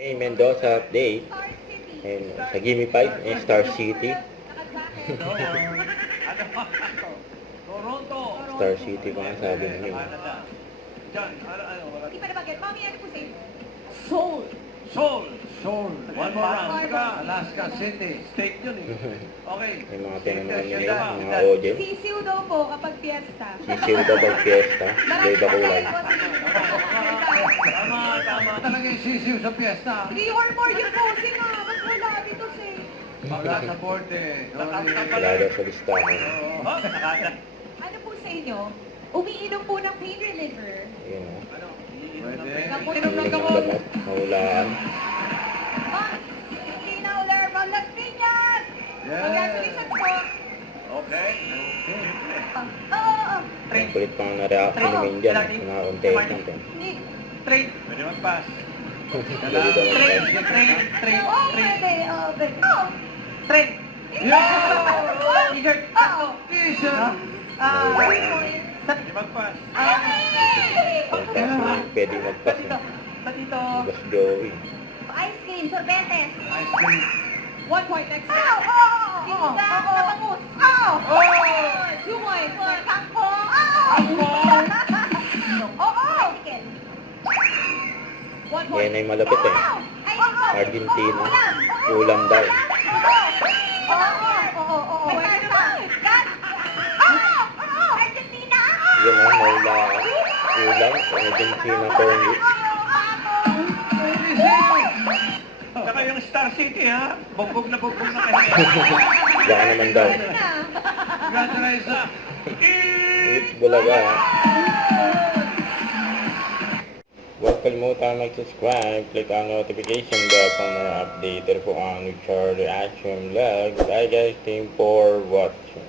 Hey, Mendoza update. And sa Gimme 5, Star City. Toronto. Star City pa nga sabi niyo. Hindi pa nabanggit. Mami, ano po sa inyo? Seoul. Seoul. Seoul. One more round. Alaska City. State yun eh. Okay. May mga tinanong nila yung mga audience. Sisiw daw po kapag piyesta. Sisiw daw pag fiesta. May bakulay. Tama, tama. Talaga yung sisiw sa piyesta. 3 or more yung posing ah. Ba't wala dito si... Wala sa board eh. Wala daw sa listahan. Ano po sa inyo? Umiinom po ng pain reliever. Yun o. Ano? Pwede. Napuinom ng Inom ng gamot. gamot. Mahulaan. Ah, Linaw Ler from Las Piñas! Yes. Congratulations po. Okay. Oo. Ang kulit pang na-reaction ni Minjan. Mga contestant eh. Trade. Pwede mag-pass. Pwede daw Trade. mag-pass. Trade. Oo, pwede. Oo, pwede. Oo. Trade. T-shirt. Oo. T-shirt. Pwede mag-pass. Pwede mag-pass eh. Patito. Boss Joey. Ice cream, sorbetes. Ice cream. 1 point next. Oo! Oo! Tapangus. Oo! Jumoy for kangkong. Oo! Bicycle. 1 point. Yan ay malapit eh. Argentina. Ulam daw. Oo! Argentina! Yun o, mahulaan. Ulam. Argentina corned beef. Saka yung Star City ha. Bugbog na kayo. Baka naman daw. Congratulations. With Bulaga. Huwag kalimutan mag-subscribe, click ang notification bell para mga updated po ang future reaction vlog. Bye guys, thank you for watching.